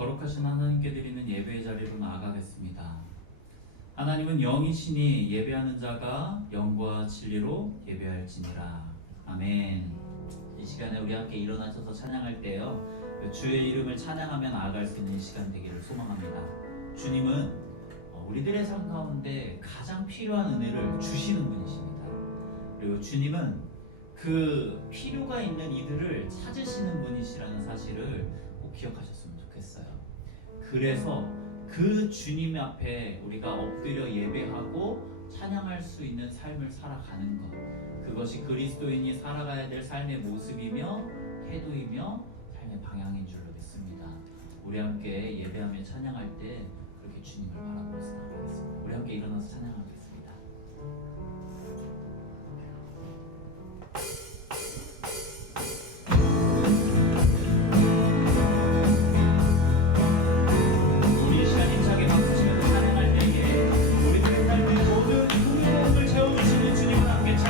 거룩하신 하나님께 드리는 예배의 자리로 나아가겠습니다. 하나님은 영이시니 예배하는 자가 영과 진리로 예배할지니라. 아멘. 이 시간에 우리 함께 일어나셔서 찬양할 때요, 주의 이름을 찬양하며 나아갈 수 있는 시간 되기를 소망합니다. 주님은 우리들의 삶 가운데 가장 필요한 은혜를 주시는 분이십니다. 그리고 주님은 그 필요가 있는 이들을 찾으시는 분이시라는 사실을 꼭 기억하셨으면 좋겠어요. 그래서 그 주님 앞에 우리가 엎드려 예배하고 찬양할 수 있는 삶을 살아가는 것, 그것이 그리스도인이 살아가야 될 삶의 모습이며 태도이며 삶의 방향인 줄로 믿습니다. 우리 함께 예배하며 찬양할 때 그렇게 주님을 바라보면서 나아가겠습니다. 우리 함께 일어나서 찬양하겠습니다.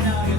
찬양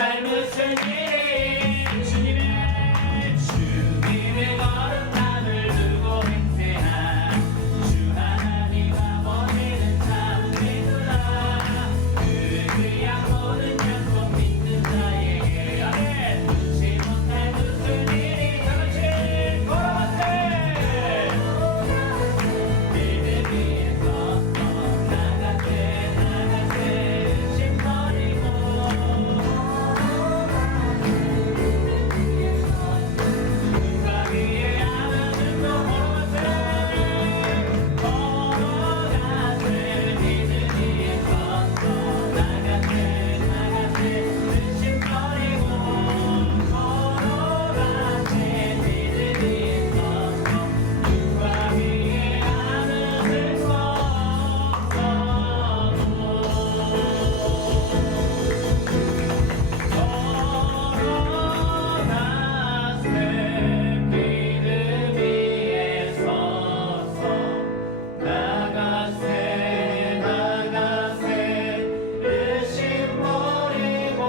무슨 일이 주님의 거룩함을 두고 행세한 주 하나님 아버지는 참 믿으라 그 귀한 모든 약속 믿는 자에게 아멘 눈치 못할 무슨 일이 다같이 걸어왔대 믿음 위에 섰어 나같이 의심 버리고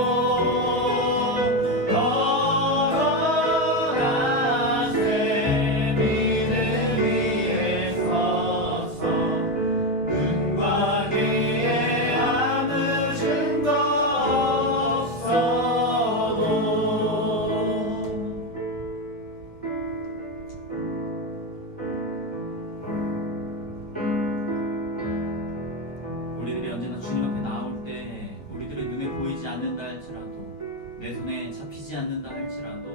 우리들이 언제나 주님 앞에 나올 때 우리들의 눈에 보이지 않는다 할지라도 내 손에 잡히지 않는다 할지라도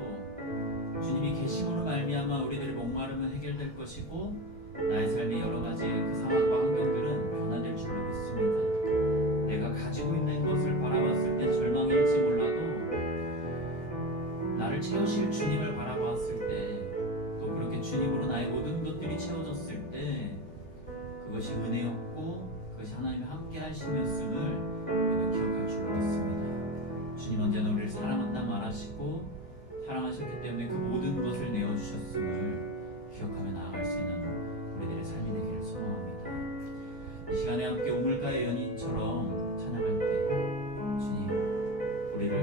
주님이 계심으로 말미암아 우리들의 목마름은 해결될 것이고 나의 삶의 여러 가지 그 상황과 환경들은 변화될 줄로 믿습니다. 내가 가지고 있는 것을 바라봤을 때 절망일지 몰라도 나를 채우실 주님을 바라봤을 때 또 그렇게 주님으로 나의 모든 것들이 채워졌을 때 그것이 은혜였고 그것이 하나님의 함께 하심이었음을 우리는 기억할 줄로 믿습니다. 주님 언제나 우리를 사랑한다 말하시고 사랑하셨기 때문에 그 모든 것을 내어주셨음을 기억하며 나아갈 수 있는 우리들의 삶이 되기를 소망합니다. 이 시간에 함께 우물가의 연인처럼 찬양할 때 주님 우리를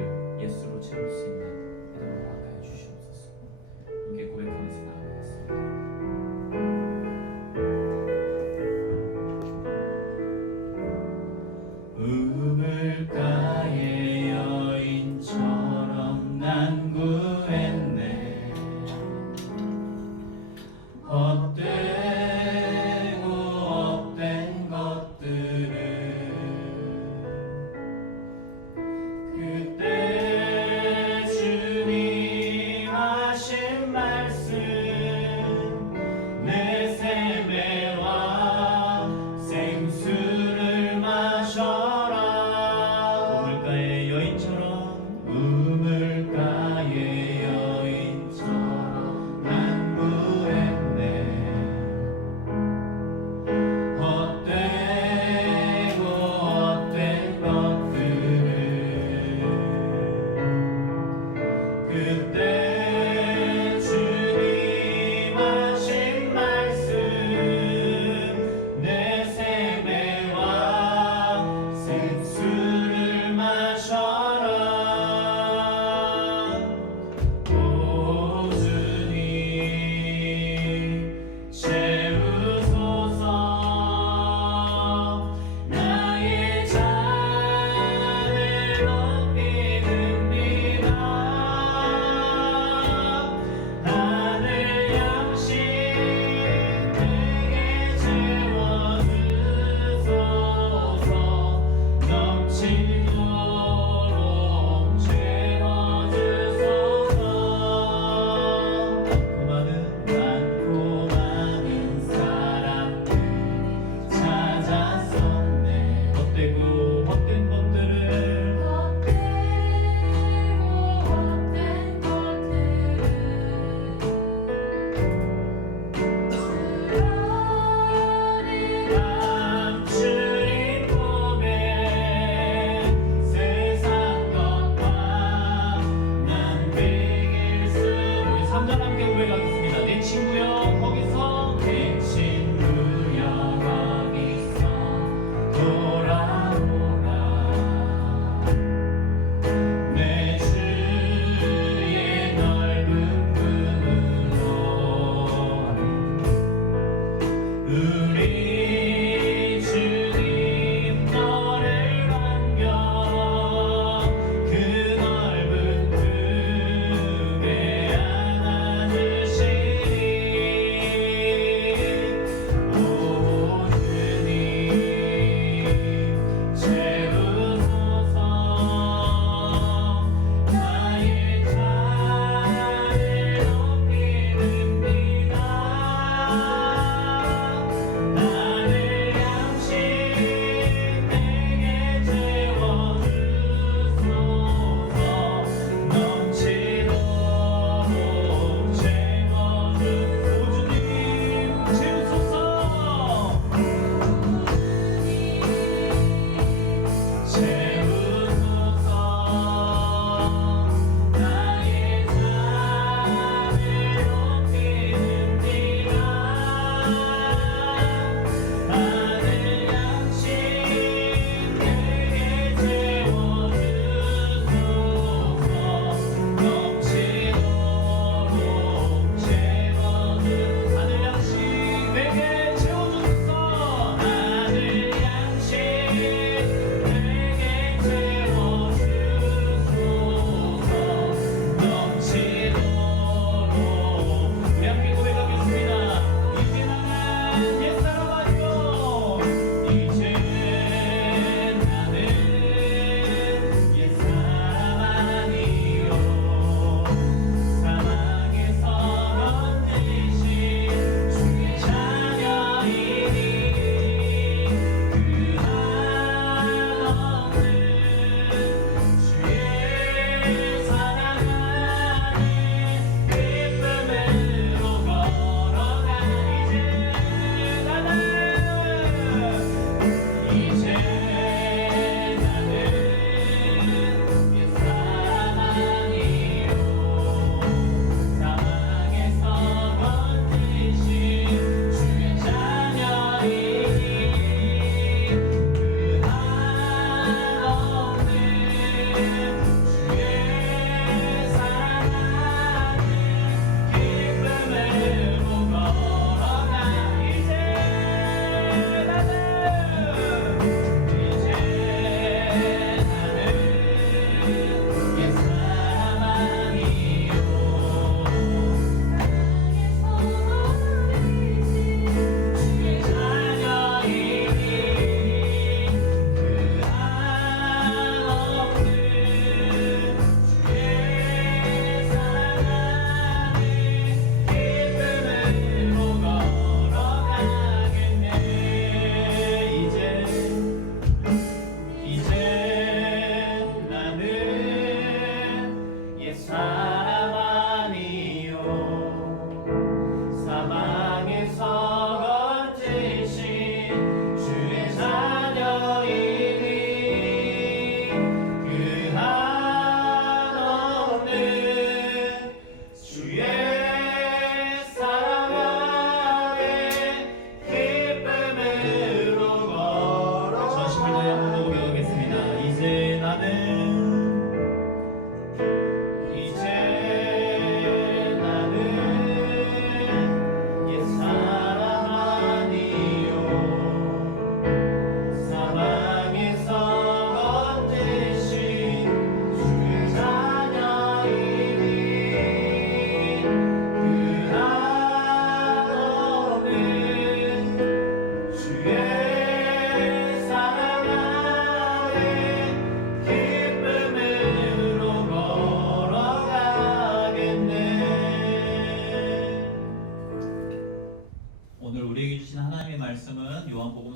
예수로 채울 수 있는 믿음을 허락하여 주시옵소서. 함께 고백하면서 나아가겠습니다. 우물가의 여인처럼 난 구했네 헛되고 업된 것들을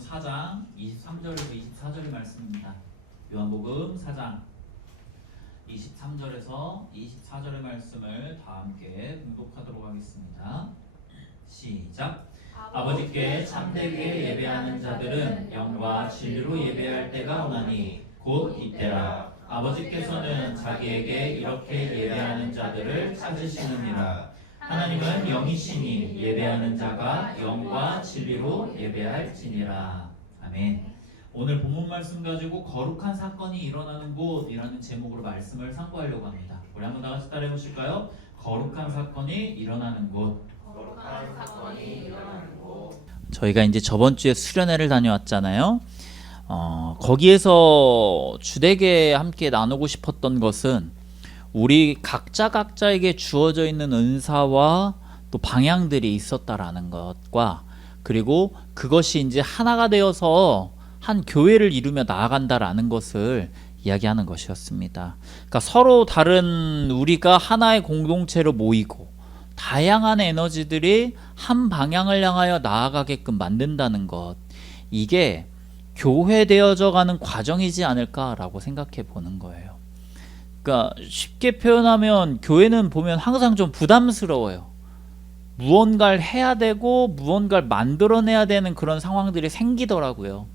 4장 23절에서 24절의 말씀입니다. 요한복음 4장 23절에서 24절의 말씀을 다 함께 봉독하도록 하겠습니다. 시작. 아버지께 참되게 예배하는 자들은 영과 진리로 예배할 때가 오나니 곧 이때라. 아버지께서는 자기에게 이렇게 예배하는 자들을 찾으시느니라. 하나님은 영이시니 예배하는 자가 영과 진리로 예배할지니라. 아멘. 오늘 본문 말씀 가지고 거룩한 사건이 일어나는 곳이라는 제목으로 말씀을 상고하려고 합니다. 우리 한번 다 같이 따라해 보실까요? 거룩한 사건이 일어나는 곳. 거룩한 사건이 일어나는 곳. 저희가 이제 저번 주에 수련회를 다녀왔잖아요. 거기에서 주되게 함께 나누고 싶었던 것은 우리 각자에게 주어져 있는 은사와 또 방향들이 있었다라는 것과 그리고 그것이 이제 하나가 되어서 한 교회를 이루며 나아간다라는 것을 이야기하는 것이었습니다. 그러니까 서로 다른 우리가 하나의 공동체로 모이고 다양한 에너지들이 한 방향을 향하여 나아가게끔 만든다는 것, 이게 교회되어져 가는 과정이지 않을까라고 생각해 보는 거예요. 그러니까 쉽게 표현하면 교회는 보면 항상 좀 부담스러워요. 무언가를 해야 되고 무언가를 만들어내야 되는 그런 상황들이 생기더라고요.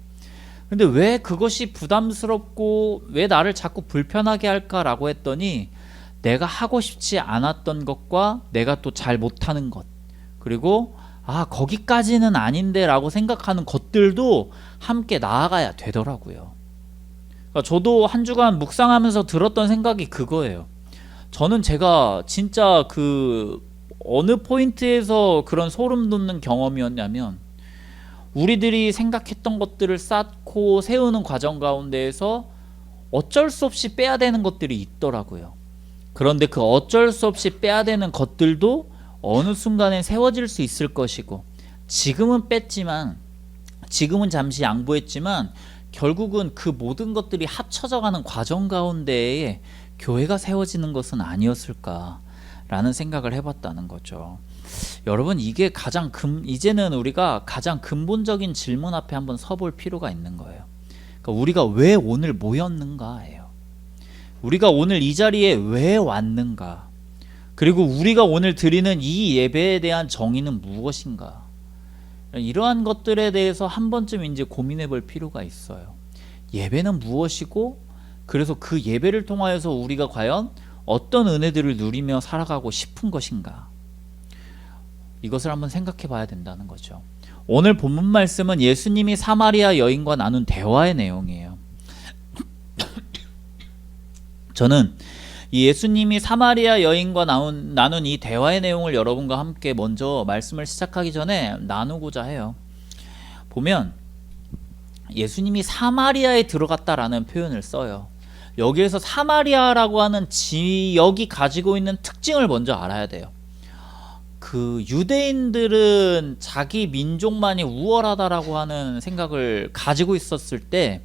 근데 왜 그것이 부담스럽고 왜 나를 자꾸 불편하게 할까라고 했더니 내가 하고 싶지 않았던 것과 내가 또 잘 못하는 것, 그리고 거기까지는 아닌데 라고 생각하는 것들도 함께 나아가야 되더라고요. 그러니까 저도 한 주간 묵상하면서 들었던 생각이 그거예요. 저는 제가 진짜 어느 포인트에서 그런 소름 돋는 경험이었냐면, 우리들이 생각했던 것들을 쌓고 세우는 과정 가운데에서 어쩔 수 없이 빼야 되는 것들이 있더라고요. 그런데 그 어쩔 수 없이 빼야 되는 것들도 어느 순간에 세워질 수 있을 것이고, 지금은 뺐지만, 지금은 잠시 양보했지만 결국은 그 모든 것들이 합쳐져 가는 과정 가운데에 교회가 세워지는 것은 아니었을까라는 생각을 해봤다는 거죠. 여러분, 이게 이제는 우리가 가장 근본적인 질문 앞에 한번 서볼 필요가 있는 거예요. 그러니까 우리가 왜 오늘 모였는가예요. 우리가 오늘 이 자리에 왜 왔는가? 그리고 우리가 오늘 드리는 이 예배에 대한 정의는 무엇인가? 이러한 것들에 대해서 한 번쯤 이제 고민해 볼 필요가 있어요. 예배는 무엇이고, 그래서 그 예배를 통하여서 우리가 과연 어떤 은혜들을 누리며 살아가고 싶은 것인가? 이것을 한번 생각해 봐야 된다는 거죠. 오늘 본문 말씀은 예수님이 사마리아 여인과 나눈 대화의 내용이에요. 저는 이 예수님이 사마리아 여인과 나눈 이 대화의 내용을 여러분과 함께 먼저 말씀을 시작하기 전에 나누고자 해요. 보면 예수님이 사마리아에 들어갔다라는 표현을 써요. 여기에서 사마리아라고 하는 지역이 가지고 있는 특징을 먼저 알아야 돼요. 그 유대인들은 자기 민족만이 우월하다라고 하는 생각을 가지고 있었을 때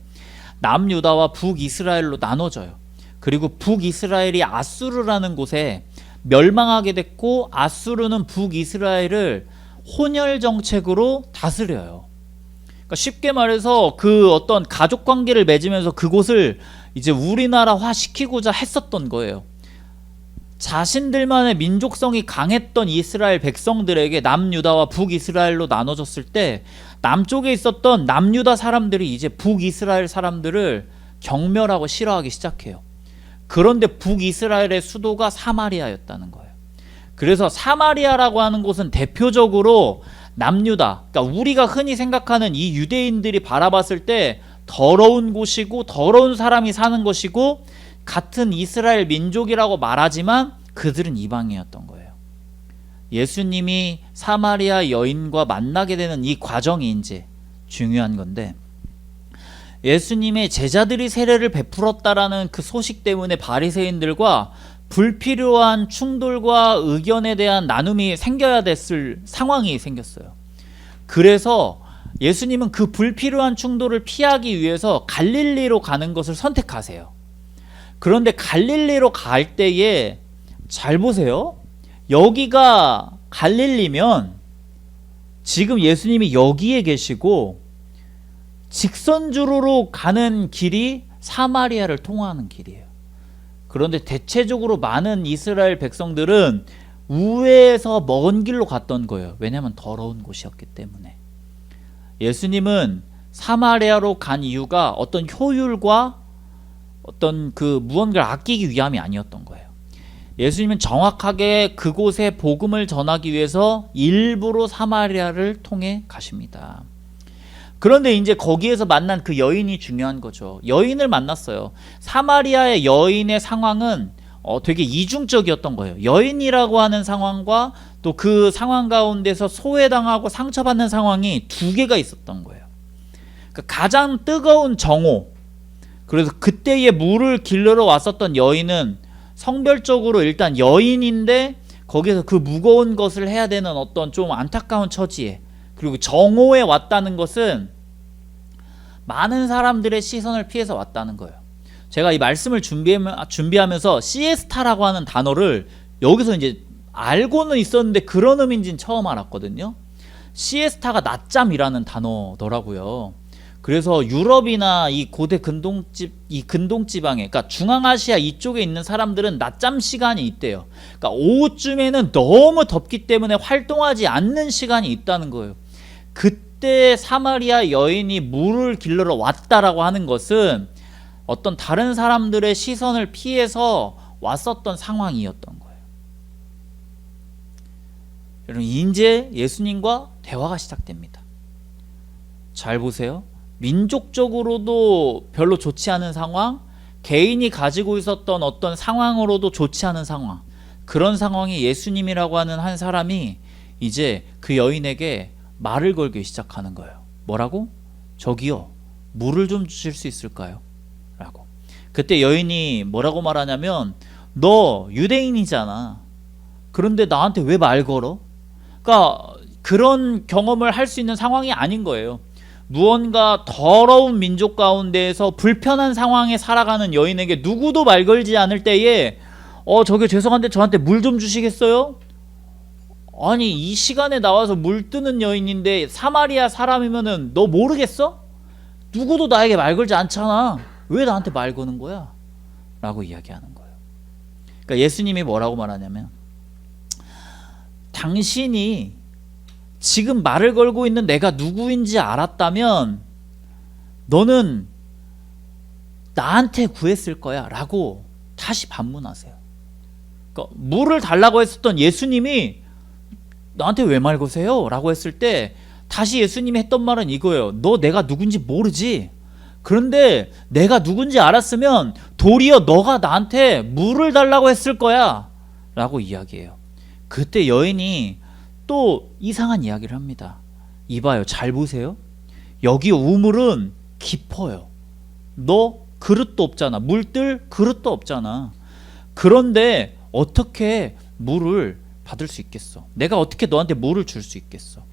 남유다와 북이스라엘로 나눠져요. 그리고 북이스라엘이 아수르라는 곳에 멸망하게 됐고, 아수르는 북이스라엘을 혼혈 정책으로 다스려요. 그러니까 쉽게 말해서 그 어떤 가족 관계를 맺으면서 그곳을 이제 우리나라화 시키고자 했었던 거예요. 자신들만의 민족성이 강했던 이스라엘 백성들에게 남유다와 북이스라엘로 나눠졌을 때 남쪽에 있었던 남유다 사람들이 이제 북이스라엘 사람들을 경멸하고 싫어하기 시작해요. 그런데 북이스라엘의 수도가 사마리아였다는 거예요. 그래서 사마리아라고 하는 곳은 대표적으로 남유다, 그러니까 우리가 흔히 생각하는 이 유대인들이 바라봤을 때 더러운 곳이고 더러운 사람이 사는 것이고, 같은 이스라엘 민족이라고 말하지만 그들은 이방이었던 거예요. 예수님이 사마리아 여인과 만나게 되는 이 과정이 이제 중요한 건데, 예수님의 제자들이 세례를 베풀었다라는 그 소식 때문에 바리새인들과 불필요한 충돌과 의견에 대한 나눔이 생겨야 됐을 상황이 생겼어요. 그래서 예수님은 그 불필요한 충돌을 피하기 위해서 갈릴리로 가는 것을 선택하세요. 그런데 갈릴리로 갈 때에 잘 보세요. 여기가 갈릴리면 지금 예수님이 여기에 계시고 직선주로로 가는 길이 사마리아를 통하는 길이에요. 그런데 대체적으로 많은 이스라엘 백성들은 우회해서 먼 길로 갔던 거예요. 왜냐하면 더러운 곳이었기 때문에. 예수님은 사마리아로 간 이유가 어떤 효율과 어떤 그 무언가를 아끼기 위함이 아니었던 거예요. 예수님은 정확하게 그곳에 복음을 전하기 위해서 일부러 사마리아를 통해 가십니다. 그런데 이제 거기에서 만난 그 여인이 중요한 거죠. 여인을 만났어요. 사마리아의 여인의 상황은 되게 이중적이었던 거예요. 여인이라고 하는 상황과 또 그 상황 가운데서 소외당하고 상처받는 상황이 두 개가 있었던 거예요. 그러니까 가장 뜨거운 정오, 그래서 그때의 물을 길러러 왔었던 여인은 성별적으로 일단 여인인데 거기서 그 무거운 것을 해야 되는 어떤 좀 안타까운 처지에, 그리고 정오에 왔다는 것은 많은 사람들의 시선을 피해서 왔다는 거예요. 제가 이 말씀을 준비하면서 시에스타라고 하는 단어를 여기서 이제 알고는 있었는데 그런 의미인지는 처음 알았거든요. 시에스타가 낮잠이라는 단어더라고요. 그래서 유럽이나 이 고대 근동지방에, 그러니까 중앙아시아 이쪽에 있는 사람들은 낮잠 시간이 있대요. 그러니까 오후쯤에는 너무 덥기 때문에 활동하지 않는 시간이 있다는 거예요. 그때 사마리아 여인이 물을 길러러 왔다라고 하는 것은 어떤 다른 사람들의 시선을 피해서 왔었던 상황이었던 거예요. 여러분, 이제 예수님과 대화가 시작됩니다. 잘 보세요. 민족적으로도 별로 좋지 않은 상황, 개인이 가지고 있었던 어떤 상황으로도 좋지 않은 상황, 그런 상황이 예수님이라고 하는 한 사람이 이제 그 여인에게 말을 걸기 시작하는 거예요. 뭐라고? 저기요, 물을 좀 주실 수 있을까요? 라고. 그때 여인이 뭐라고 말하냐면, 너 유대인이잖아. 그런데 나한테 왜 말 걸어? 그러니까 그런 경험을 할 수 있는 상황이 아닌 거예요. 무언가 더러운 민족 가운데에서 불편한 상황에 살아가는 여인에게 누구도 말 걸지 않을 때에 저기 죄송한데 저한테 물 좀 주시겠어요? 아니, 이 시간에 나와서 물 뜨는 여인인데 사마리아 사람이면은 너 모르겠어? 누구도 나에게 말 걸지 않잖아. 왜 나한테 말 거는 거야? 라고 이야기하는 거예요. 그러니까 예수님이 뭐라고 말하냐면, 당신이 지금 말을 걸고 있는 내가 누구인지 알았다면 너는 나한테 구했을 거야 라고 다시 반문하세요. 그러니까 물을 달라고 했었던 예수님이 나한테 왜 말 거세요? 라고 했을 때 다시 예수님이 했던 말은 이거예요. 너 내가 누군지 모르지? 그런데 내가 누군지 알았으면 도리어 너가 나한테 물을 달라고 했을 거야 라고 이야기해요. 그때 여인이 또 이상한 이야기를 합니다. 이봐요, 잘 보세요. 여기 우물은 깊어요. 너 그릇도 없잖아. 물 뜰 그릇도 없잖아. 그런데 어떻게 물을 받을 수 있겠어? 내가 어떻게 너한테 물을 줄 수 있겠어?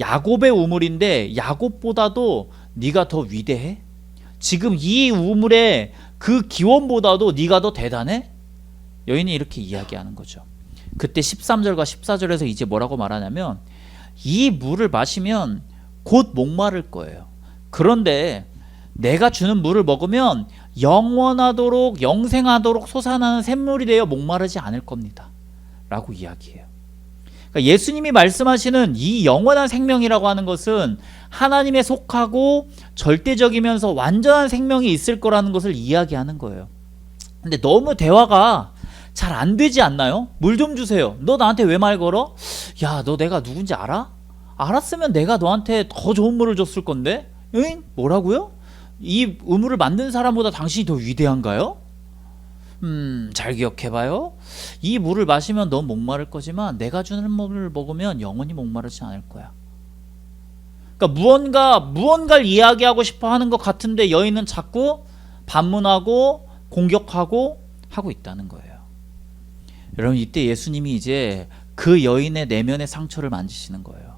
야곱의 우물인데 야곱보다도 네가 더 위대해? 지금 이 우물의 그 기원보다도 네가 더 대단해? 여인이 이렇게 이야기하는 거죠. 그때 13절과 14절에서 이제 뭐라고 말하냐면, 이 물을 마시면 곧 목마를 거예요. 그런데 내가 주는 물을 먹으면 영원하도록 영생하도록 솟아나는 샘물이 되어 목마르지 않을 겁니다 라고 이야기해요. 그러니까 예수님이 말씀하시는 이 영원한 생명이라고 하는 것은 하나님에 속하고 절대적이면서 완전한 생명이 있을 거라는 것을 이야기하는 거예요. 근데 너무 대화가 잘 안 되지 않나요? 물 좀 주세요. 너 나한테 왜 말 걸어? 야, 너 내가 누군지 알아? 알았으면 내가 너한테 더 좋은 물을 줬을 건데? 응? 뭐라고요? 이 우물을 만든 사람보다 당신이 더 위대한가요? 잘 기억해봐요. 이 물을 마시면 넌 목마를 거지만 내가 주는 물을 먹으면 영원히 목마르지 않을 거야. 그러니까 무언가를 이야기하고 싶어 하는 것 같은데 여인은 자꾸 반문하고 공격하고 하고 있다는 거예요. 여러분, 이때 예수님이 이제 그 여인의 내면의 상처를 만지시는 거예요.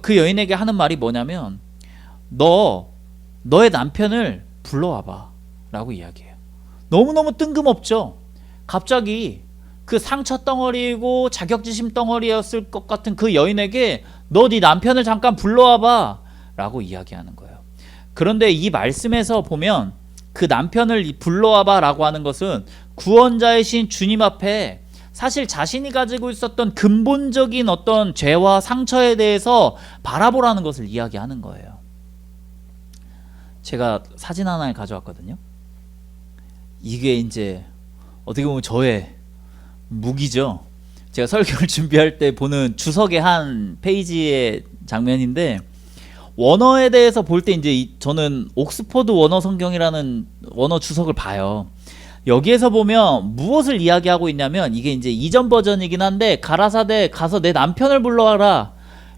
그 여인에게 하는 말이 뭐냐면, 너의 남편을 불러와봐 라고 이야기해요. 너무너무 뜬금없죠. 갑자기 그 상처 덩어리이고 자격지심 덩어리였을 것 같은 그 여인에게 너 네 남편을 잠깐 불러와봐 라고 이야기하는 거예요. 그런데 이 말씀에서 보면 그 남편을 불러와봐 라고 하는 것은 구원자이신 주님 앞에 사실 자신이 가지고 있었던 근본적인 어떤 죄와 상처에 대해서 바라보라는 것을 이야기하는 거예요. 제가 사진 하나를 가져왔거든요. 이게 이제 어떻게 보면 저의 무기죠. 제가 설교를 준비할 때 보는 주석의 한 페이지의 장면인데, 원어에 대해서 볼 때 이제 저는 옥스퍼드 원어 성경이라는 원어 주석을 봐요. 여기에서 보면 무엇을 이야기하고 있냐면, 이게 이제 이전 버전이긴 한데, 가라사대 가서 내 남편을 불러와라.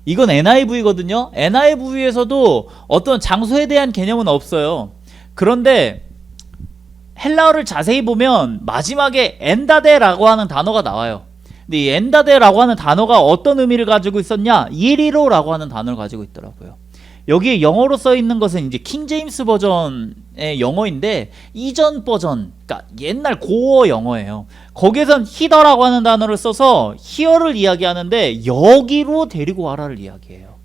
이건 NIV거든요. NIV에서도 어떤 장소에 대한 개념은 없어요. 그런데 헬라어를 자세히 보면 마지막에 엔다데라고 하는 단어가 나와요. 근데 이 엔다데라고 하는 단어가 어떤 의미를 가지고 있었냐? 이리로라고 하는 단어를 가지고 있더라고요. 여기에 영어로 써 있는 것은 이제 킹 제임스 버전의 영어인데, 이전 버전, 그러니까 옛날 고어 영어예요. 거기에선 히더라고 하는 단어를 써서 히어를 이야기하는데, 여기로 데리고 와라를 이야기해요.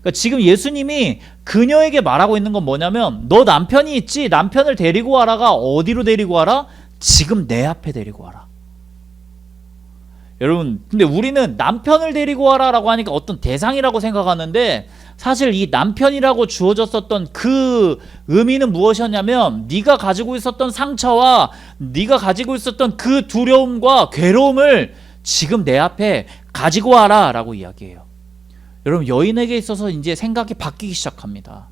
그러니까 지금 예수님이 그녀에게 말하고 있는 건 뭐냐면, 너 남편이 있지? 남편을 데리고 와라가 어디로 데리고 와라? 지금 내 앞에 데리고 와라. 여러분, 근데 우리는 남편을 데리고 와라라고 하니까 어떤 대상이라고 생각하는데, 사실 이 남편이라고 주어졌었던 그 의미는 무엇이었냐면, 네가 가지고 있었던 상처와 네가 가지고 있었던 그 두려움과 괴로움을 지금 내 앞에 가지고 와라 라고 이야기해요. 여러분, 여인에게 있어서 이제 생각이 바뀌기 시작합니다.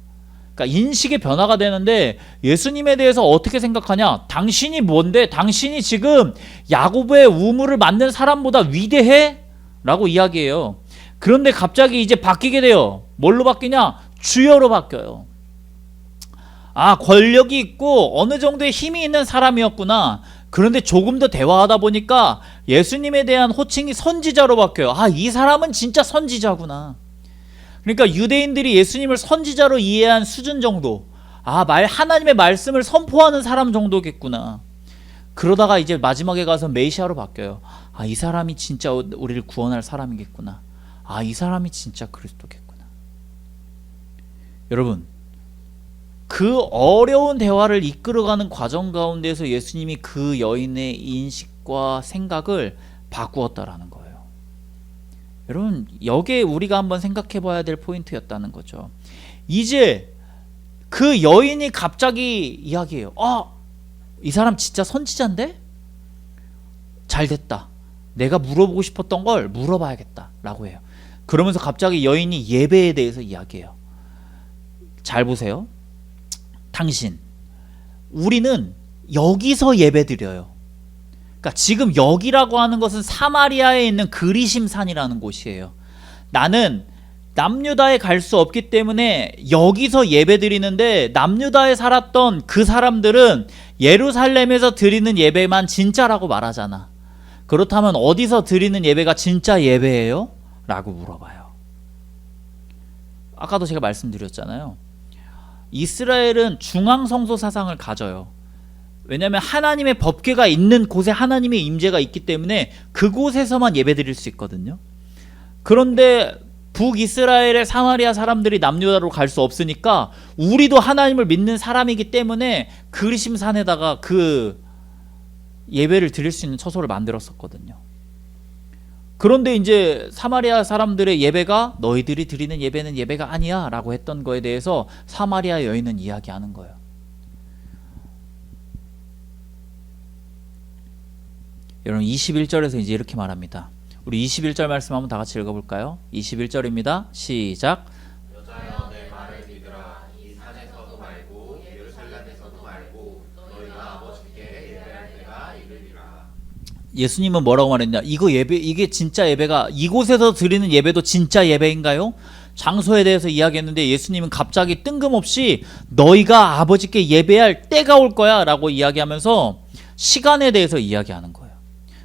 그러니까 인식의 변화가 되는데, 예수님에 대해서 어떻게 생각하냐? 당신이 뭔데? 당신이 지금 야곱의 우물을 만든 사람보다 위대해? 라고 이야기해요. 그런데 갑자기 이제 바뀌게 돼요. 뭘로 바뀌냐? 주여로 바뀌어요. 아, 권력이 있고 어느 정도의 힘이 있는 사람이었구나. 그런데 조금 더 대화하다 보니까 예수님에 대한 호칭이 선지자로 바뀌어요. 아, 이 사람은 진짜 선지자구나. 그러니까 유대인들이 예수님을 선지자로 이해한 수준 정도, 아, 하나님의 말씀을 선포하는 사람 정도겠구나. 그러다가 이제 마지막에 가서 메시아로 바뀌어요. 아, 이 사람이 진짜 우리를 구원할 사람이겠구나. 아, 이 사람이 진짜 그리스도겠구나. 여러분, 그 어려운 대화를 이끌어가는 과정 가운데서 예수님이 그 여인의 인식과 생각을 바꾸었다라는 거예요. 여러분, 여기에 우리가 한번 생각해 봐야 될 포인트였다는 거죠. 이제 그 여인이 갑자기 이야기해요. 아, 이 사람 진짜 선지자인데? 잘 됐다. 내가 물어보고 싶었던 걸 물어봐야겠다 라고 해요. 그러면서 갑자기 여인이 예배에 대해서 이야기해요. 잘 보세요. 당신, 우리는 여기서 예배드려요. 그러니까 지금 여기라고 하는 것은 사마리아에 있는 그리심산이라는 곳이에요. 나는 남유다에 갈 수 없기 때문에 여기서 예배드리는데, 남유다에 살았던 그 사람들은 예루살렘에서 드리는 예배만 진짜라고 말하잖아. 그렇다면 어디서 드리는 예배가 진짜 예배예요? 라고 물어봐요. 아까도 제가 말씀드렸잖아요. 이스라엘은 중앙성소 사상을 가져요. 왜냐하면 하나님의 법궤가 있는 곳에 하나님의 임재가 있기 때문에 그곳에서만 예배드릴 수 있거든요. 그런데 북이스라엘의 사마리아 사람들이 남유다로 갈 수 없으니까, 우리도 하나님을 믿는 사람이기 때문에 그리심산에다가 그 예배를 드릴 수 있는 처소를 만들었었거든요. 그런데 이제 사마리아 사람들의 예배가 너희들이 드리는 예배는 예배가 아니야 라고 했던 거에 대해서 사마리아 여인은 이야기하는 거예요. 여러분, 21절에서 이제 이렇게 말합니다. 우리 21절 말씀 한번 다 같이 읽어볼까요? 21절입니다. 시작. 여자여, 내 말을 믿으라. 이 산에서도 말고 예루살렘에서도 말고 너희가 아버지께 예배할 때가 이르리라. 예수님은 뭐라고 말했냐? 이거 예배, 이게 진짜 예배가, 이곳에서 드리는 예배도 진짜 예배인가요? 장소에 대해서 이야기했는데, 예수님은 갑자기 뜬금없이 너희가 아버지께 예배할 때가 올 거야 라고 이야기하면서 시간에 대해서 이야기하는 거예요.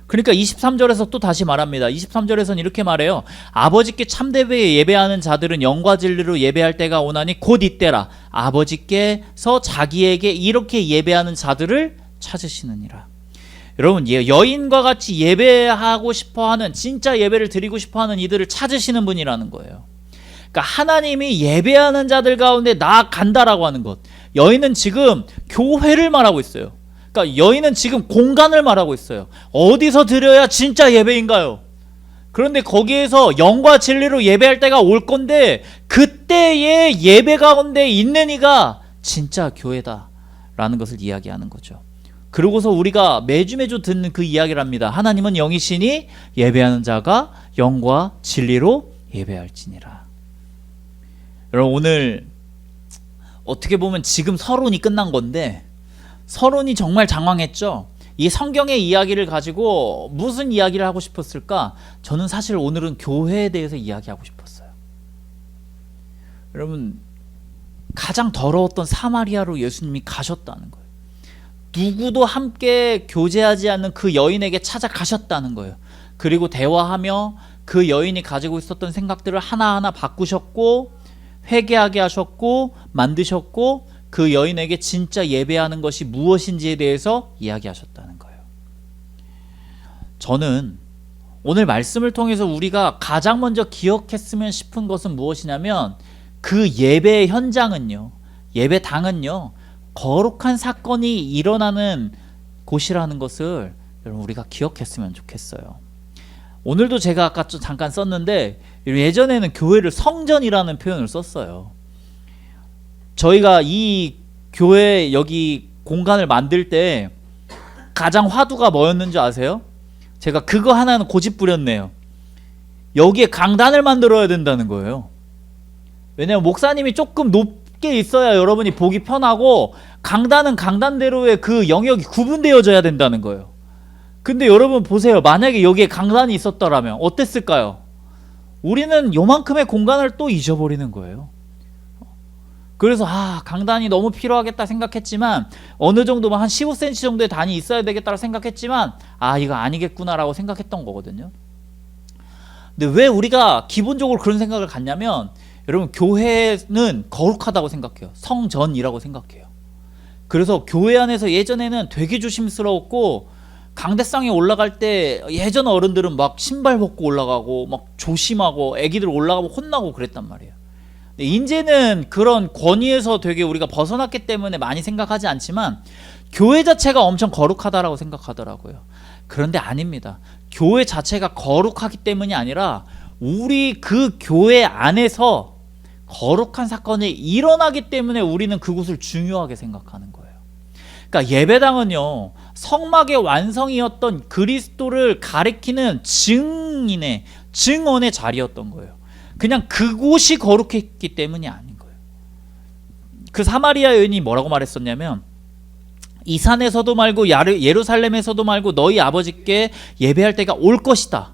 그러니까 23절에서 또 다시 말합니다. 23절에서는 이렇게 말해요. 아버지께 참되게 예배하는 자들은 영과 진리로 예배할 때가 오나니 곧 이때라. 아버지께서 자기에게 이렇게 예배하는 자들을 찾으시느니라. 여러분, 여인과 같이 예배하고 싶어하는, 진짜 예배를 드리고 싶어하는 이들을 찾으시는 분이라는 거예요. 그러니까 하나님이 예배하는 자들 가운데 나아간다라고 하는 것. 여인은 지금 교회를 말하고 있어요. 그러니까 여인은 지금 공간을 말하고 있어요. 어디서 드려야 진짜 예배인가요? 그런데 거기에서 영과 진리로 예배할 때가 올 건데 그때의 예배 가운데 있는 이가 진짜 교회다라는 것을 이야기하는 거죠. 그러고서 우리가 매주 듣는 그 이야기를 합니다. 하나님은 영이시니 예배하는 자가 영과 진리로 예배할지니라. 여러분, 오늘 어떻게 보면 지금 서론이 끝난 건데 서론이 정말 장황했죠. 이 성경의 이야기를 가지고 무슨 이야기를 하고 싶었을까? 저는 사실 오늘은 교회에 대해서 이야기하고 싶었어요. 여러분, 가장 더러웠던 사마리아로 예수님이 가셨다는 거예요. 누구도 함께 교제하지 않는 그 여인에게 찾아가셨다는 거예요. 그리고 대화하며 그 여인이 가지고 있었던 생각들을 하나하나 바꾸셨고 회개하게 하셨고 만드셨고 그 여인에게 진짜 예배하는 것이 무엇인지에 대해서 이야기하셨다는 거예요. 저는 오늘 말씀을 통해서 우리가 가장 먼저 기억했으면 싶은 것은 무엇이냐면 그 예배의 현장은요, 예배당은요, 거룩한 사건이 일어나는 곳이라는 것을 여러분 우리가 기억했으면 좋겠어요. 오늘도 제가 아까 좀 잠깐 썼는데 예전에는 교회를 성전이라는 표현을 썼어요. 저희가 이 교회 여기 공간을 만들 때 가장 화두가 뭐였는지 아세요? 제가 그거 하나는 고집 부렸네요. 여기에 강단을 만들어야 된다는 거예요. 왜냐면 목사님이 조금 높게 있어야 여러분이 보기 편하고 강단은 강단대로의 그 영역이 구분되어져야 된다는 거예요. 근데 여러분 보세요. 만약에 여기에 강단이 있었더라면 어땠을까요? 우리는 요만큼의 공간을 또 잊어버리는 거예요. 그래서 강단이 너무 필요하겠다 생각했지만 어느 정도만 한 15cm 정도의 단이 있어야 되겠다고 생각했지만 이거 아니겠구나라고 생각했던 거거든요. 근데 왜 우리가 기본적으로 그런 생각을 갖냐면 여러분 교회는 거룩하다고 생각해요. 성전이라고 생각해요. 그래서 교회 안에서 예전에는 되게 조심스러웠고 강대상에 올라갈 때 예전 어른들은 막 신발 벗고 올라가고 막 조심하고 애기들 올라가고 혼나고 그랬단 말이에요. 근데 이제는 그런 권위에서 되게 우리가 벗어났기 때문에 많이 생각하지 않지만 교회 자체가 엄청 거룩하다라고 생각하더라고요. 그런데 아닙니다. 교회 자체가 거룩하기 때문이 아니라 우리 그 교회 안에서 거룩한 사건이 일어나기 때문에 우리는 그곳을 중요하게 생각하는 거예요. 그러니까 예배당은요, 성막의 완성이었던 그리스도를 가리키는 증언의 자리였던 거예요. 그냥 그곳이 거룩했기 때문이 아닌 거예요. 그 사마리아 여인이 뭐라고 말했었냐면 이 산에서도 말고 예루살렘에서도 말고 너희 아버지께 예배할 때가 올 것이다.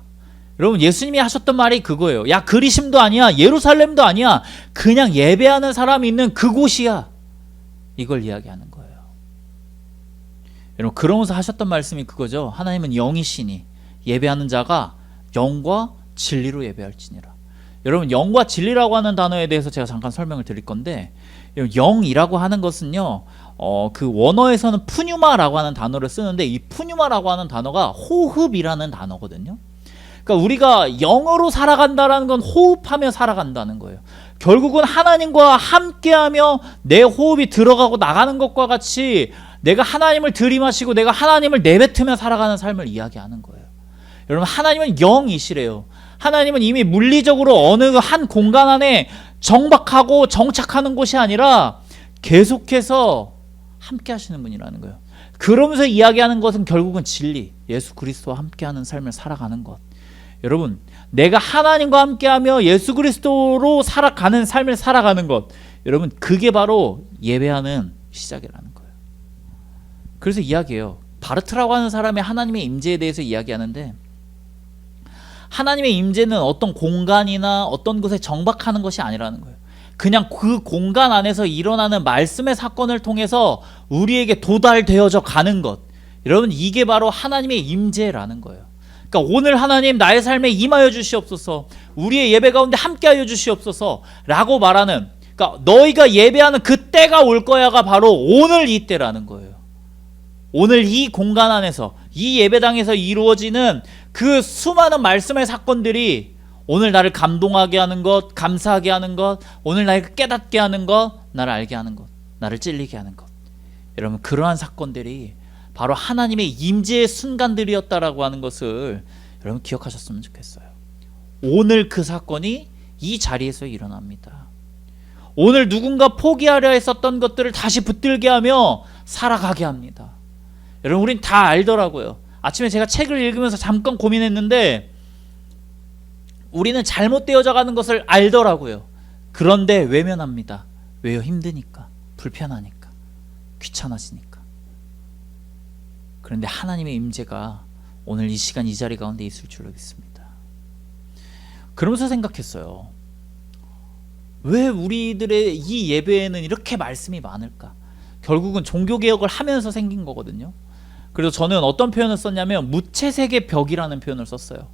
여러분 예수님이 하셨던 말이 그거예요. 야 그리심도 아니야, 예루살렘도 아니야, 그냥 예배하는 사람이 있는 그곳이야. 이걸 이야기하는 거예요. 여러분 그러면서 하셨던 말씀이 그거죠. 하나님은 영이시니 예배하는 자가 영과 진리로 예배할지니라. 여러분 영과 진리라고 하는 단어에 대해서 제가 잠깐 설명을 드릴 건데, 영이라고 하는 것은요, 그 원어에서는 푸뉴마라고 하는 단어를 쓰는데 이 푸뉴마라고 하는 단어가 호흡이라는 단어거든요. 그러니까 우리가 영으로 살아간다라는 건 호흡하며 살아간다는 거예요. 결국은 하나님과 함께하며 내 호흡이 들어가고 나가는 것과 같이 내가 하나님을 들이마시고 내가 하나님을 내뱉으며 살아가는 삶을 이야기하는 거예요. 여러분 하나님은 영이시래요. 하나님은 이미 물리적으로 어느 한 공간 안에 정박하고 정착하는 곳이 아니라 계속해서 함께 하시는 분이라는 거예요. 그러면서 이야기하는 것은 결국은 진리, 예수 그리스도와 함께하는 삶을 살아가는 것. 여러분 내가 하나님과 함께하며 예수 그리스도로 살아가는 삶을 살아가는 것, 여러분 그게 바로 예배하는 시작이라는 거예요. 그래서 이야기해요. 바르트라고 하는 사람이 하나님의 임재에 대해서 이야기하는데, 하나님의 임재는 어떤 공간이나 어떤 곳에 정박하는 것이 아니라는 거예요. 그냥 그 공간 안에서 일어나는 말씀의 사건을 통해서 우리에게 도달되어져 가는 것, 여러분 이게 바로 하나님의 임재라는 거예요. 그러니까 오늘 하나님 나의 삶에 임하여 주시옵소서, 우리의 예배 가운데 함께하여 주시옵소서 라고 말하는, 그러니까 너희가 예배하는 그 때가 올 거야가 바로 오늘 이 때라는 거예요. 오늘 이 공간 안에서 이 예배당에서 이루어지는 그 수많은 말씀의 사건들이 오늘 나를 감동하게 하는 것, 감사하게 하는 것, 오늘 나를 깨닫게 하는 것, 나를 알게 하는 것, 나를 찔리게 하는 것. 여러분, 그러한 사건들이 바로 하나님의 임재의 순간들이었다라고 하는 것을 여러분 기억하셨으면 좋겠어요. 오늘 그 사건이 이 자리에서 일어납니다. 오늘 누군가 포기하려 했었던 것들을 다시 붙들게 하며 살아가게 합니다. 여러분, 우린 다 알더라고요. 아침에 제가 책을 읽으면서 잠깐 고민했는데 우리는 잘못되어져 가는 것을 알더라고요. 그런데 외면합니다. 왜요? 힘드니까, 불편하니까, 귀찮아지니까. 그런데 하나님의 임재가 오늘 이 시간 이 자리 가운데 있을 줄로 믿습니다. 그러면서 생각했어요. 왜 우리들의 이 예배에는 이렇게 말씀이 많을까? 결국은 종교개혁을 하면서 생긴 거거든요. 그래서 저는 어떤 표현을 썼냐면 무채색의 벽이라는 표현을 썼어요.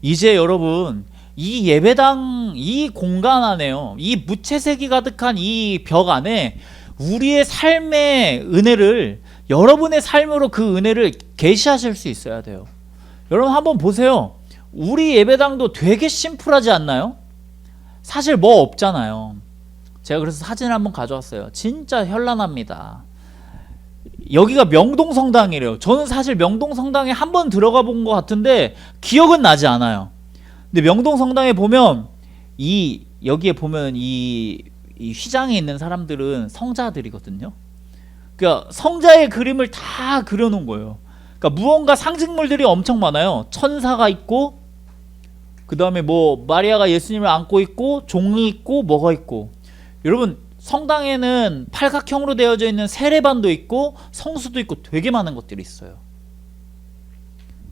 이제 여러분, 이 예배당 이 공간 안에요, 이 무채색이 가득한 이 벽 안에 우리의 삶의 은혜를, 여러분의 삶으로 그 은혜를 계시하실 수 있어야 돼요. 여러분 한번 보세요. 우리 예배당도 되게 심플하지 않나요? 사실 뭐 없잖아요. 제가 그래서 사진을 한번 가져왔어요. 진짜 현란합니다. 여기가 명동성당이래요. 저는 사실 명동성당에 한번 들어가 본 것 같은데 기억은 나지 않아요. 근데 명동성당에 보면 여기에 보면 이 휘장에 있는 사람들은 성자들이거든요. 그러니까 성자의 그림을 다 그려놓은 거예요. 그러니까 무언가 상징물들이 엄청 많아요. 천사가 있고, 그 다음에 뭐 마리아가 예수님을 안고 있고, 종이 있고, 뭐가 있고. 여러분, 성당에는 팔각형으로 되어져 있는 세례반도 있고 성수도 있고 되게 많은 것들이 있어요.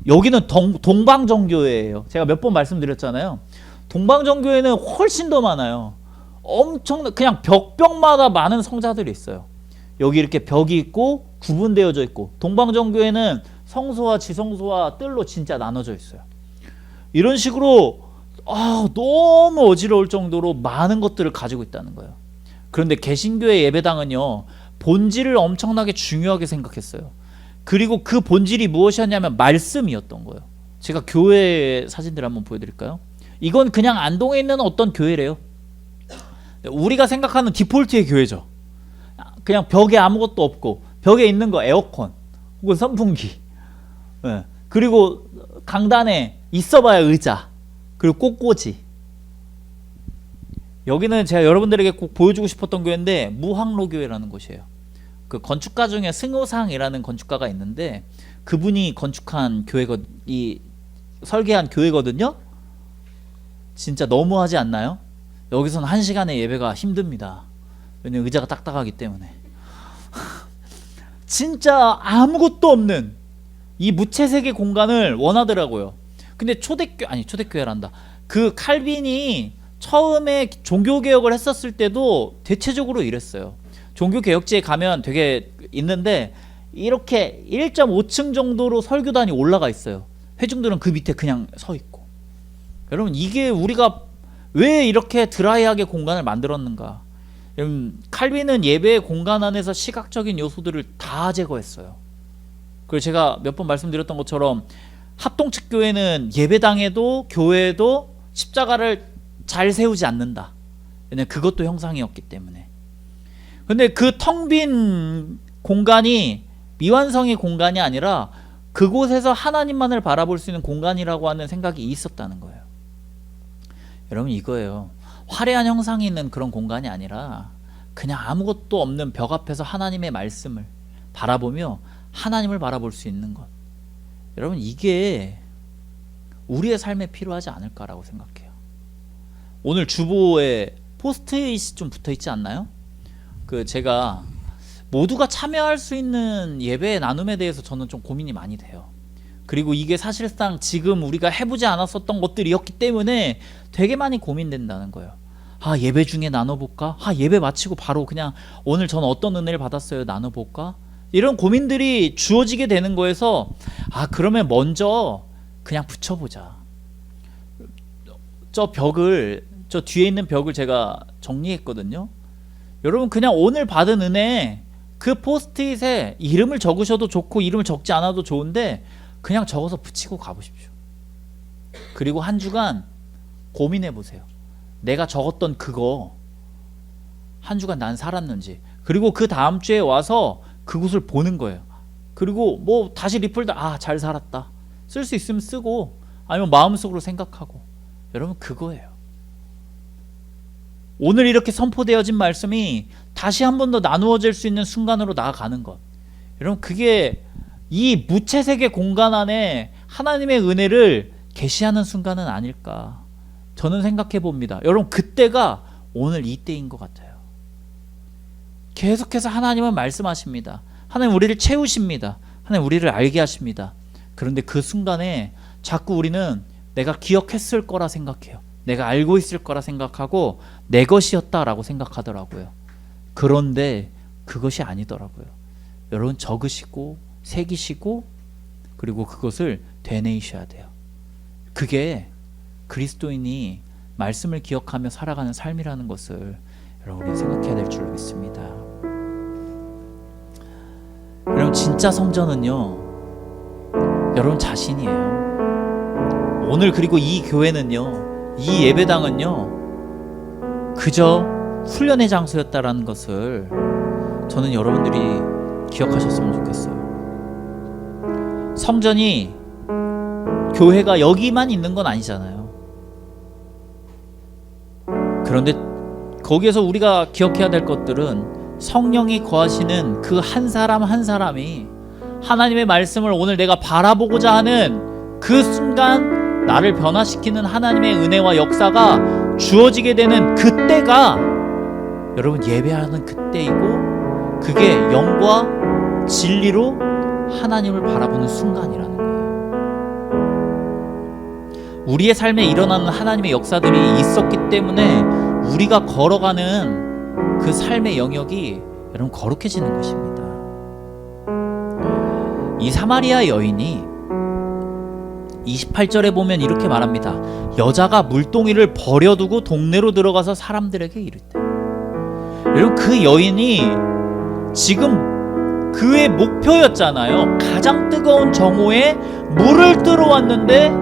여기는 동방정교회예요. 제가 몇 번 말씀드렸잖아요. 동방정교회는 훨씬 더 많아요. 엄청 그냥 벽마다 많은 성자들이 있어요. 여기 이렇게 벽이 있고 구분되어져 있고, 동방정교회는 성소와 지성소와 뜰로 진짜 나눠져 있어요. 이런 식으로 너무 어지러울 정도로 많은 것들을 가지고 있다는 거예요. 그런데 개신교의 예배당은요, 본질을 엄청나게 중요하게 생각했어요. 그리고 그 본질이 무엇이었냐면 말씀이었던 거예요. 제가 교회 사진들 한번 보여드릴까요? 이건 그냥 안동에 있는 어떤 교회래요. 우리가 생각하는 디폴트의 교회죠. 그냥 벽에 아무것도 없고 벽에 있는 거 에어컨 혹은 선풍기, 그리고 강단에 있어봐야 의자, 그리고 꽃꽂이. 여기는 제가 여러분들에게 꼭 보여주고 싶었던 교회인데 무학로교회라는 곳이에요. 그 건축가 중에 승호상이라는 건축가가 있는데 그분이 건축한 설계한 교회거든요. 진짜 너무하지 않나요? 여기서는 1시간의 예배가 힘듭니다. 왜냐면 의자가 딱딱하기 때문에. 진짜 아무것도 없는 이 무채색의 공간을 원하더라고요. 근데 초대교회란다. 그 칼빈이 처음에 종교개혁을 했었을 때도 대체적으로 이랬어요. 종교개혁지에 가면 되게 있는데 이렇게 1.5층 정도로 설교단이 올라가 있어요. 회중들은 그 밑에 그냥 서 있고. 여러분, 이게 우리가 왜 이렇게 드라이하게 공간을 만들었는가? 여러분, 칼빈은 예배의 공간 안에서 시각적인 요소들을 다 제거했어요. 그리고 제가 몇 번 말씀드렸던 것처럼 합동측 교회는 예배당에도 교회에도 십자가를 잘 세우지 않는다. 왜냐면 그것도 형상이었기 때문에. 근데 그 텅 빈 공간이 미완성의 공간이 아니라 그곳에서 하나님만을 바라볼 수 있는 공간이라고 하는 생각이 있었다는 거예요. 여러분, 이거예요. 화려한 형상이 있는 그런 공간이 아니라 그냥 아무것도 없는 벽 앞에서 하나님의 말씀을 바라보며 하나님을 바라볼 수 있는 것. 여러분, 이게 우리의 삶에 필요하지 않을까라고 생각해요. 오늘 주보에 포스트잇이 좀 붙어있지 않나요? 제가 모두가 참여할 수 있는 예배 나눔에 대해서 저는 좀 고민이 많이 돼요. 그리고 이게 사실상 지금 우리가 해보지 않았었던 것들이었기 때문에 되게 많이 고민된다는 거예요. 예배 중에 나눠볼까? 예배 마치고 바로 그냥 오늘 저는 어떤 은혜를 받았어요 나눠볼까? 이런 고민들이 주어지게 되는 거에서 그러면 먼저 그냥 붙여보자. 저 뒤에 있는 벽을 제가 정리했거든요. 여러분, 그냥 오늘 받은 은혜 그 포스트잇에 이름을 적으셔도 좋고 이름을 적지 않아도 좋은데 그냥 적어서 붙이고 가보십시오. 그리고 한 주간 고민해 보세요. 내가 적었던 그거 한 주간 난 살았는지, 그리고 그 다음 주에 와서 그곳을 보는 거예요. 그리고 뭐 다시 리플도 잘 살았다, 쓸 수 있으면 쓰고, 아니면 마음속으로 생각하고. 여러분, 그거예요. 오늘 이렇게 선포되어진 말씀이 다시 한 번 더 나누어질 수 있는 순간으로 나아가는 것, 여러분, 그게 이 무채색의 공간 안에 하나님의 은혜를 계시하는 순간은 아닐까 저는 생각해 봅니다. 여러분, 그때가 오늘 이때인 것 같아요. 계속해서 하나님은 말씀하십니다. 하나님 우리를 채우십니다. 하나님 우리를 알게 하십니다. 그런데 그 순간에 자꾸 우리는 내가 기억했을 거라 생각해요. 내가 알고 있을 거라 생각하고 내 것이었다라고 생각하더라고요. 그런데 그것이 아니더라고요. 여러분, 적으시고 새기시고 그리고 그것을 되뇌이셔야 돼요. 그게 그리스도인이 말씀을 기억하며 살아가는 삶이라는 것을 여러분이 생각해야 될 줄로 믿습니다. 여러분, 진짜 성전은요, 여러분 자신이에요. 오늘 그리고 이 교회는요, 이 예배당은요, 그저 훈련의 장소였다라는 것을 저는 여러분들이 기억하셨으면 좋겠어요. 성전이, 교회가 여기만 있는 건 아니잖아요. 그런데 거기에서 우리가 기억해야 될 것들은 성령이 거하시는 그 한 사람 한 사람이 하나님의 말씀을 오늘 내가 바라보고자 하는 그 순간 나를 변화시키는 하나님의 은혜와 역사가 주어지게 되는 그때가 여러분 예배하는 그때이고, 그게 영과 진리로 하나님을 바라보는 순간이라는 거예요. 우리의 삶에 일어나는 하나님의 역사들이 있었기 때문에 우리가 걸어가는 그 삶의 영역이 여러분 거룩해지는 것입니다. 이 사마리아 여인이 28절에 보면 이렇게 말합니다. 여자가 물동이를 버려두고 동네로 들어가서 사람들에게 이르되. 여러분, 그 여인이 지금 그의 목표였잖아요. 가장 뜨거운 정오에 물을 뜨러 왔는데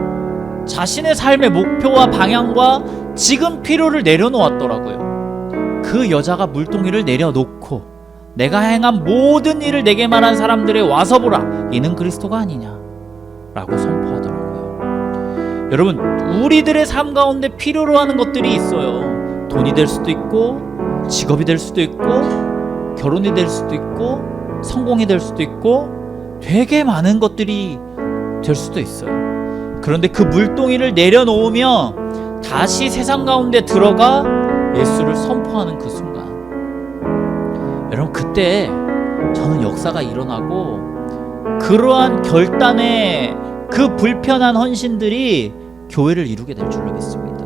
자신의 삶의 목표와 방향과 지금 필요를 내려놓았더라고요. 그 여자가 물동이를 내려놓고 내가 행한 모든 일을 내게 말한 사람들에 와서 보라, 이는 그리스도가 아니냐 라고 선포하더라고요. 여러분, 우리들의 삶 가운데 필요로 하는 것들이 있어요. 돈이 될 수도 있고, 직업이 될 수도 있고, 결혼이 될 수도 있고, 성공이 될 수도 있고, 되게 많은 것들이 될 수도 있어요. 그런데 그 물동이를 내려놓으며 다시 세상 가운데 들어가 예수를 선포하는 그 순간, 여러분, 그때 저는 역사가 일어나고 그러한 결단의 그 불편한 헌신들이 교회를 이루게 될 줄로 믿습니다.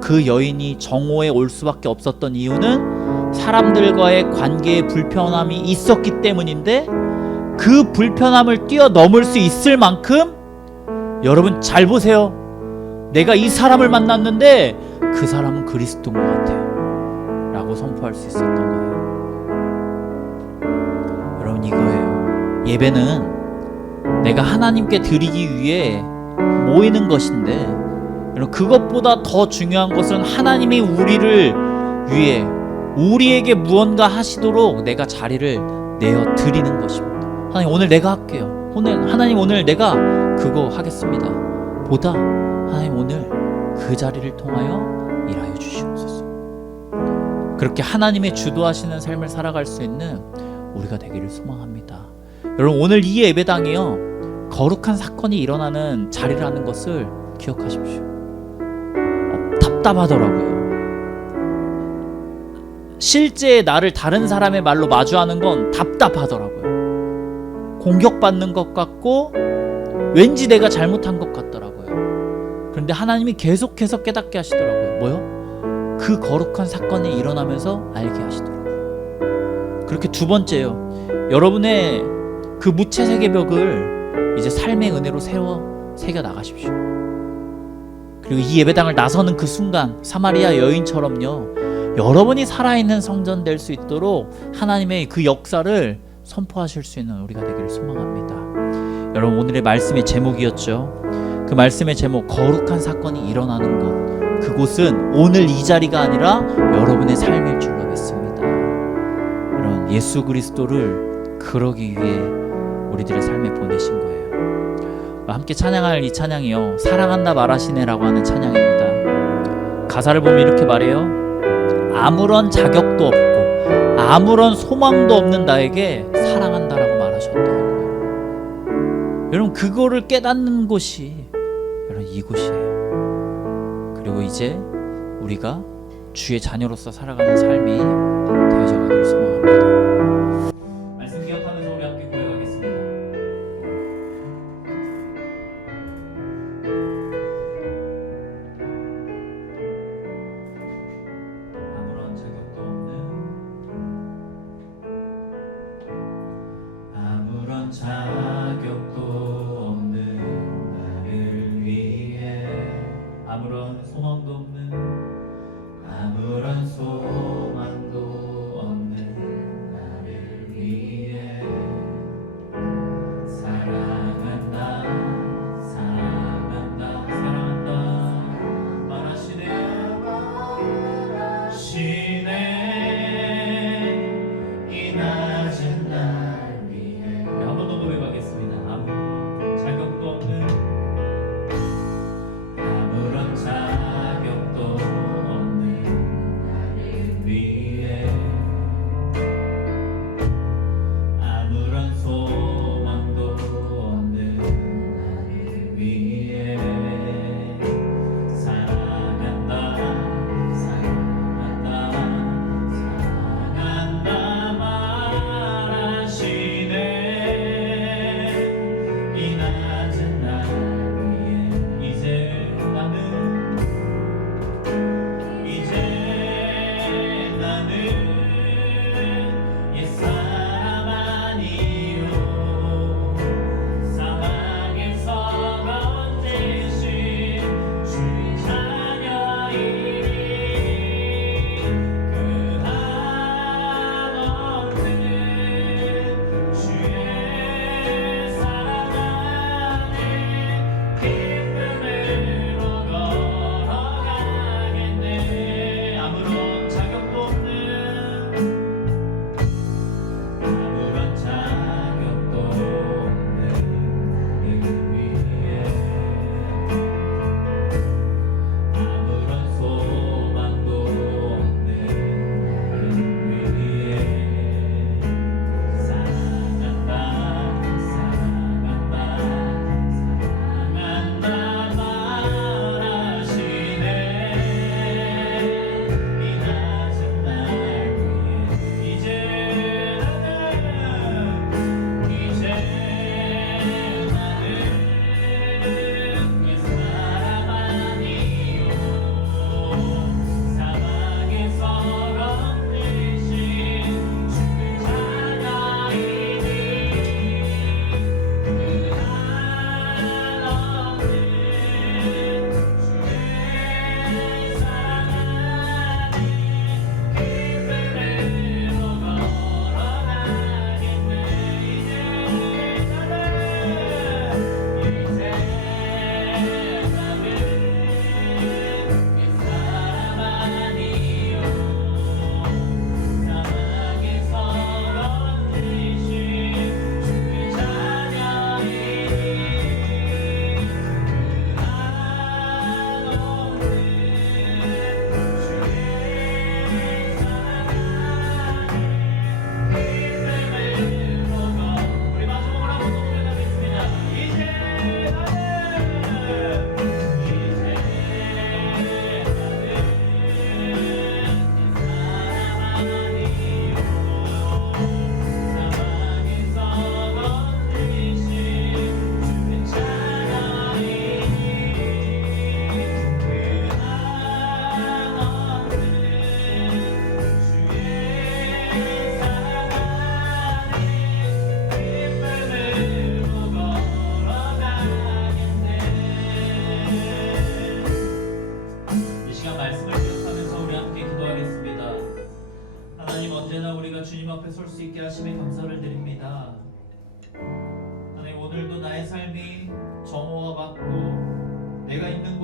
그 여인이 정오에 올 수밖에 없었던 이유는 사람들과의 관계에 불편함이 있었기 때문인데, 그 불편함을 뛰어넘을 수 있을 만큼, 여러분 잘 보세요. 내가 이 사람을 만났는데 그 사람은 그리스도인 것 같아요 라고 선포할 수 있었던 거예요. 여러분, 이거예요. 예배는 내가 하나님께 드리기 위해 모이는 것인데, 여러분, 그것보다 더 중요한 것은 하나님이 우리를 위해 우리에게 무언가 하시도록 내가 자리를 내어 드리는 것입니다. 하나님, 오늘 내가 할게요. 하나님, 오늘 내가 그거 하겠습니다 보다, 하나님 오늘 그 자리를 통하여 일하여 주시옵소서. 그렇게 하나님의 주도하시는 삶을 살아갈 수 있는 우리가 되기를 소망합니다. 여러분, 오늘 이 예배당이요, 거룩한 사건이 일어나는 자리라는 것을 기억하십시오. 답답하더라고요. 실제 나를 다른 사람의 말로 마주하는 건 답답하더라고요. 공격받는 것 같고 왠지 내가 잘못한 것 같더라고요. 그런데 하나님이 계속해서 깨닫게 하시더라고요. 뭐요? 그 거룩한 사건이 일어나면서 알게 하시더라고요. 그렇게 두 번째요, 여러분의 그 무채색의 벽을 이제 삶의 은혜로 새겨 나가십시오. 그리고 이 예배당을 나서는 그 순간 사마리아 여인처럼요, 여러분이 살아있는 성전 될 수 있도록 하나님의 그 역사를 선포하실 수 있는 우리가 되기를 소망합니다. 여러분, 오늘의 말씀의 제목이었죠. 그 말씀의 제목, 거룩한 사건이 일어나는 것. 그곳은 오늘 이 자리가 아니라 여러분의 삶일 줄로 믿습니다. 이런 예수 그리스도를 그러기 위해 우리들의 삶에 보내신 거예요. 함께 찬양할 이 찬양이요, 사랑한다 말하시네라고 하는 찬양입니다. 가사를 보면 이렇게 말해요. 아무런 자격도 없고 아무런 소망도 없는 나에게 사랑한다라고 말하셨더라고요. 여러분, 그거를 깨닫는 곳이 여러분 이곳이에요. 그리고 이제 우리가 주의 자녀로서 살아가는 삶이 되어져 가기를 소망합니다. 말씀 기억하면서 우리 함께 고백하겠습니다. 아무런 자격도 없는 아무런 자격도 없는 나를 위해 아무런 소망도 없는 아무런 소망도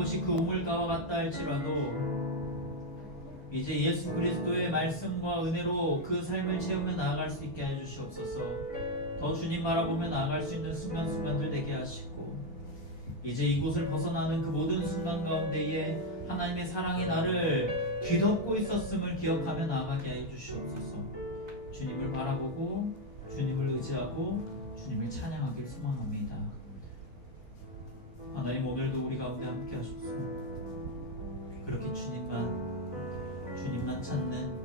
것이 그 우물가와 같다 할지라도 이제 예수 그리스도의 말씀과 은혜로 그 삶을 채우며 나아갈 수 있게 해주시옵소서. 더 주님 바라보며 나아갈 수 있는 순간순간들 되게 하시고 이제 이곳을 벗어나는 그 모든 순간 가운데에 하나님의 사랑이 나를 뒤덮고 있었음을 기억하며 나아가게 해주시옵소서. 주님을 바라보고 주님을 의지하고 주님을 찬양하길 소망합니다. 하나님 오늘도 우리 가운데 함께 하소서. 그렇게 주님만 찾는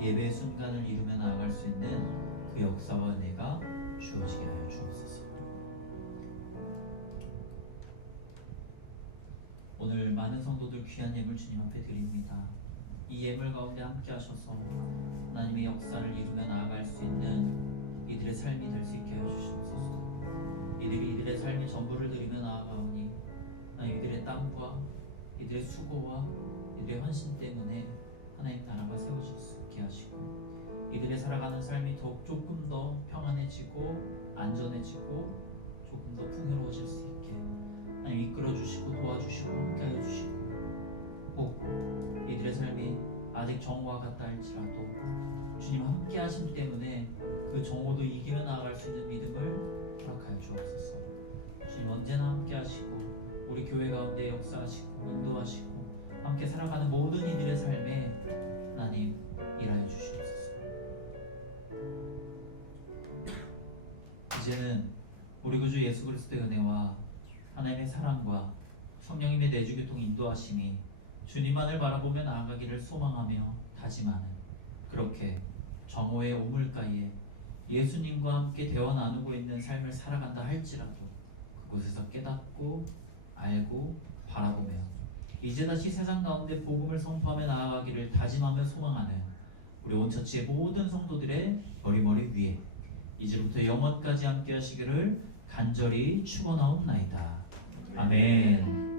예배의 순간을 이루며 나아갈 수 있는 그 역사와 은혜가 주어지게 하여 주옵소서. 오늘 많은 성도들 귀한 예물 주님 앞에 드립니다. 이 예물 가운데 함께 하셔서 하나님의 역사를 이루며 나아갈 수 있는 이들의 삶이 될 수 있게 하여 주시옵소서. 이들의 삶의 전부를 드리며 나아가오니 이들의 땀과 이들의 수고와 이들의 헌신 때문에 하나님 나라가 세워지게 하시고 이들의 살아가는 삶이 더욱 조금 더 평안해지고 안전해지고 조금 더 풍요로워질 수 있게 하나님 이끌어 주시고 도와주시고 함께하여 주시고 꼭 이들의 삶이 아직 정오와 같다 할지라도 주님 함께하심 때문에 그 정오도 이기며 나아갈 수 있는 믿음을 허락하여 주옵소서. 주님 언제나 함께하시고 우리 교회 가운데 역사하시고 인도하시고 함께 살아가는 모든 이들의 삶에 하나님 일하여 주시옵소서. 이제는 우리 구주 예수 그리스도의 은혜와 하나님의 사랑과 성령님의 내주교통 인도하심이 주님만을 바라보며 나아가기를 소망하며 다짐하는 그렇게 정오의 우물가에 예수님과 함께 대화 나누고 있는 삶을 살아간다 할지라도 그곳에서 깨닫고 알고 바라보며 이제 다시 세상 가운데 복음을 선포하며 나아가기를 다짐하며 소망하는 우리 온처치의 모든 성도들의 머리머리 위에 이제부터 영원까지 함께 하시기를 간절히 축원하옵나이다. 아멘.